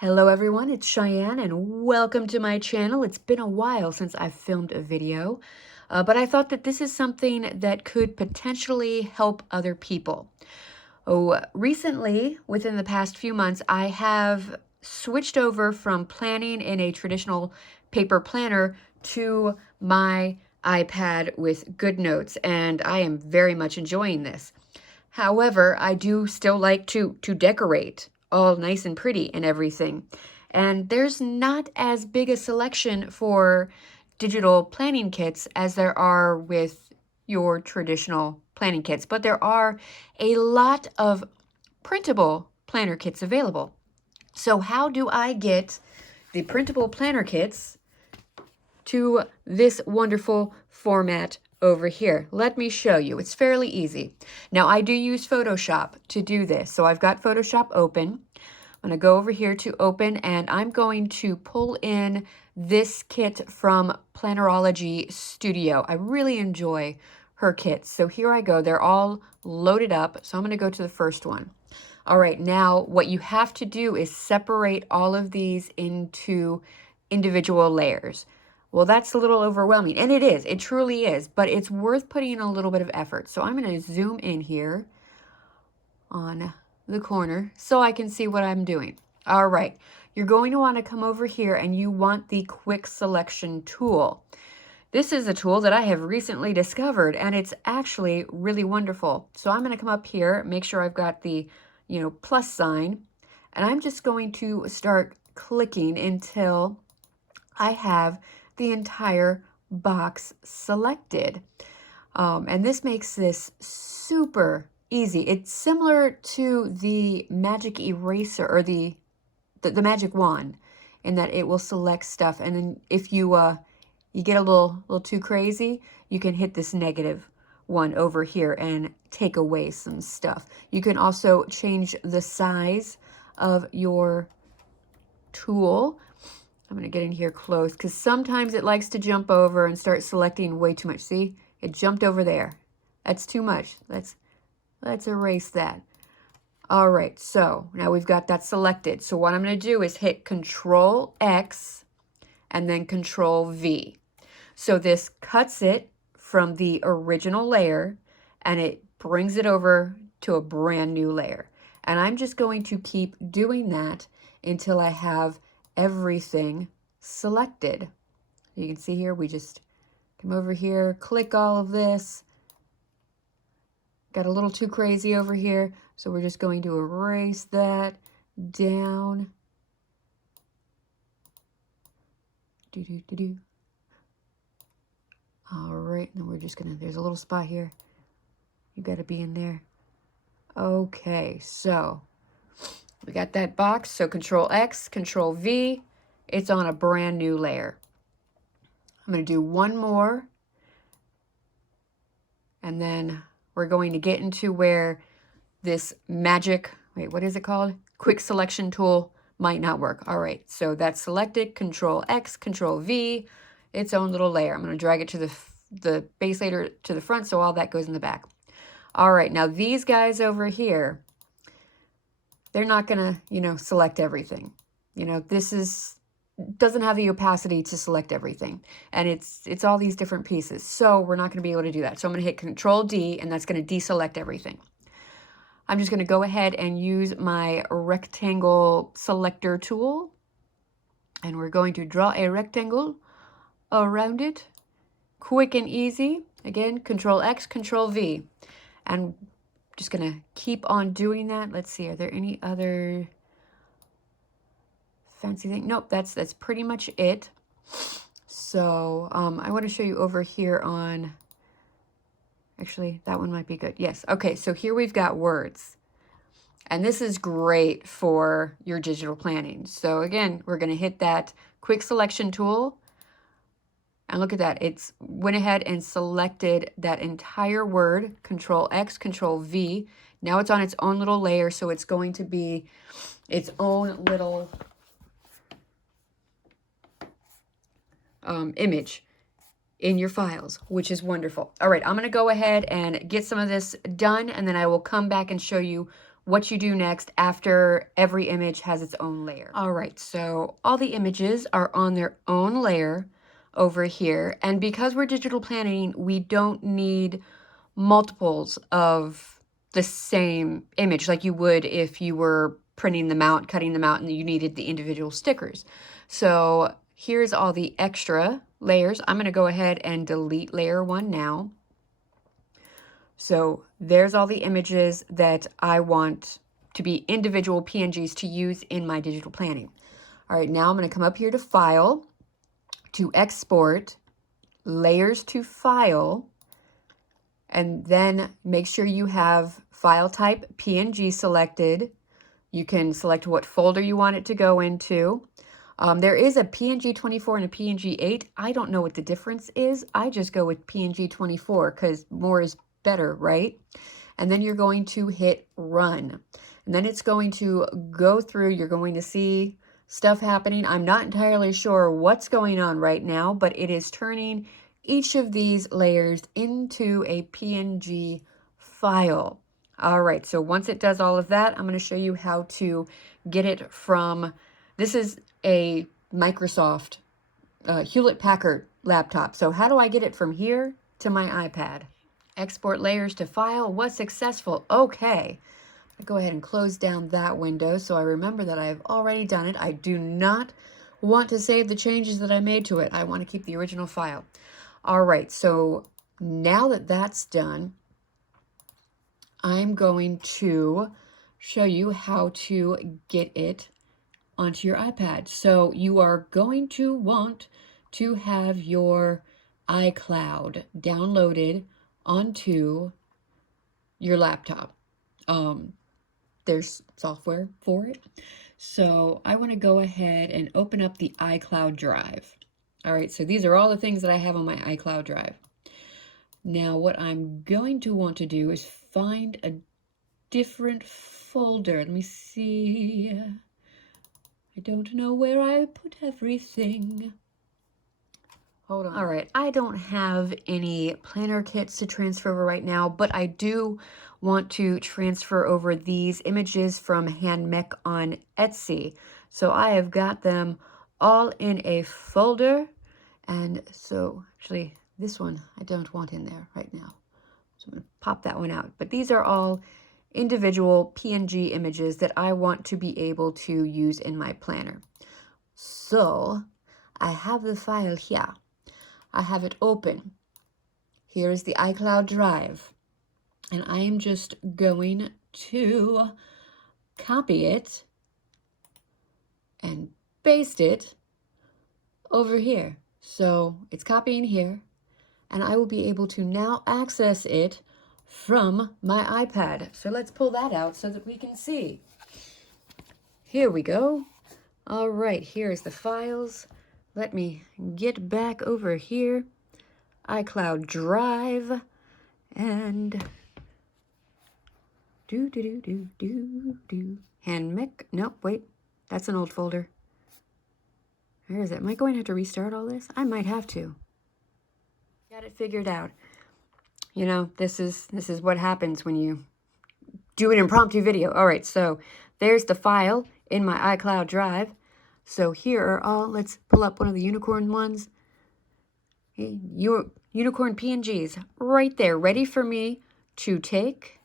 Hello everyone, it's Cheyenne and welcome to my channel. It's been a while since I've filmed a video, but I thought that this is something that could potentially help other people. Recently, within the past few months, I have switched over from planning in a traditional paper planner to my iPad with GoodNotes, and I am very much enjoying this. However, I do still like to decorate all nice and pretty and everything. And there's not as big a selection for digital planning kits as there are with your traditional planning kits, but there are a lot of printable planner kits available. So how do I get the printable planner kits to this wonderful format over here? Let me show you. It's fairly easy. Now, I do use Photoshop to do this. So I've got Photoshop open. I'm going to go over here to open, and I'm going to pull in this kit from Plannerology Studio. I really enjoy her kits. So here I go. They're all loaded up. So I'm going to go to the first one. All right, now what you have to do is separate all of these into individual layers. Well, that's a little overwhelming, and it is. It truly is, but it's worth putting in a little bit of effort. So I'm going to zoom in here on the corner so I can see what I'm doing. All right, you're going to want to come over here, and you want the quick selection tool. This is a tool that I have recently discovered, and it's actually really wonderful. So I'm going to come up here, make sure I've got the, plus sign, and I'm just going to start clicking until I have the entire box selected. And this makes this super easy. It's similar to the magic eraser or the magic wand in that it will select stuff. And then if you get a little too crazy, you can hit this negative one over here and take away some stuff. You can also change the size of your tool. I'm going to get in here close because sometimes it likes to jump over and start selecting way too much. See, it jumped over there. That's too much. Let's erase that. All right, so now we've got that selected. So what I'm going to do is hit Control X and then Control V. So this cuts it from the original layer and it brings it over to a brand new layer. And I'm just going to keep doing that until I have everything selected. You can see here, we just come over here, click all of this. Got a little too crazy over here, so we're just going to erase that down. All right, and we're just gonna, there's a little spot here. You gotta be in there. Okay, so we got that box, so Control X, Control V, it's on a brand new layer. I'm going to do one more, and then we're going to get into where this magic, wait, what is it called? Quick selection tool might not work. All right, so that's selected, Control X, Control V, its own little layer. I'm going to drag it to the base layer to the front, so all that goes in the back. All right, now these guys over here, they're not gonna, select everything. This doesn't have the opacity to select everything. And it's all these different pieces. So we're not gonna be able to do that. So I'm gonna hit Control D, and that's gonna deselect everything. I'm just gonna go ahead and use my rectangle selector tool. And we're going to draw a rectangle around it. Quick and easy. Again, Control X, Control V. And just gonna keep on doing that. Let's see, are there any other fancy thing? Nope, that's pretty much it. So I want to show you over here on, actually that one might be good. Yes, okay, so here we've got words, and this is great for your digital planning. So again, we're going to hit that quick selection tool, and look at that, it's went ahead and selected that entire word. Control X, Control V. Now it's on its own little layer, so it's going to be its own little image in your files, which is wonderful. All right, I'm going to go ahead and get some of this done, and then I will come back and show you what you do next after every image has its own layer. All right, so all the images are on their own layer over here. And because we're digital planning, we don't need multiples of the same image like you would if you were printing them out, cutting them out, and you needed the individual stickers. So here's all the extra layers. I'm going to go ahead and delete layer 1 now. So there's all the images that I want to be individual PNGs to use in my digital planning. All right, now I'm going to come up here to File, to Export, Layers to File, and then make sure you have file type PNG selected. You can select what folder you want it to go into. There is a PNG 24 and a PNG 8. I don't know what the difference is. I just go with PNG 24 because more is better, right? And then you're going to hit run. And then it's going to go through. You're going to see stuff happening. I'm not entirely sure what's going on right now, but it is turning each of these layers into a PNG file. All right, so once it does all of that, I'm going to show you how to get it from, this is a Microsoft Hewlett-Packard laptop. So how do I get it from here to my iPad? Export layers to file was successful. Okay, I'll go ahead and close down that window so I remember that I've already done it. I do not want to save the changes that I made to it. I want to keep the original file. All right, so now that that's done, I'm going to show you how to get it onto your iPad. So you are going to want to have your iCloud downloaded onto your laptop. There's software for it. So I want to go ahead and open up the iCloud drive. All right, so these are all the things that I have on my iCloud drive. Now what I'm going to want to do is find a different folder. Let me see. I don't know where I put everything. Hold on. All right, I don't have any planner kits to transfer over right now, but I do want to transfer over these images from HandMech on Etsy. So I have got them all in a folder. And so actually this one I don't want in there right now. So I'm going to pop that one out. But these are all individual PNG images that I want to be able to use in my planner. So I have the file here. I have it open. Here is the iCloud drive. And I am just going to copy it and paste it over here. So it's copying here, and I will be able to now access it from my iPad. So let's pull that out so that we can see. Here we go. All right, here's the files. Let me get back over here. iCloud Drive, and HandMech. Nope, wait, that's an old folder. Where is it? Am I going to have to restart all this? I might have to. Got it figured out. You know, this is what happens when you do an impromptu video. All right, so there's the file in my iCloud Drive. So here are all, let's pull up one of the unicorn ones. Your unicorn PNGs right there, ready for me to take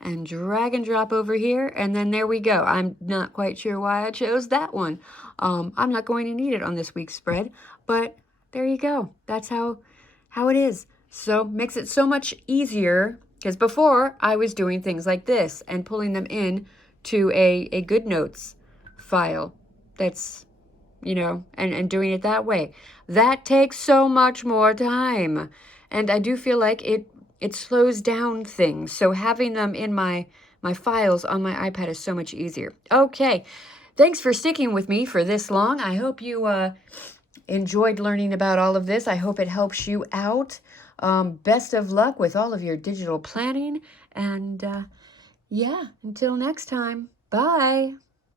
and drag and drop over here. And then there we go. I'm not quite sure why I chose that one. I'm not going to need it on this week's spread, but there you go. That's how it is. So makes it so much easier, because before I was doing things like this and pulling them in to a GoodNotes file that's, you know, and doing it that way. That takes so much more time. And I do feel like it slows down things. So having them in my files on my iPad is so much easier. Okay, thanks for sticking with me for this long. I hope you enjoyed learning about all of this. I hope it helps you out. Best of luck with all of your digital planning. And yeah, until next time, bye.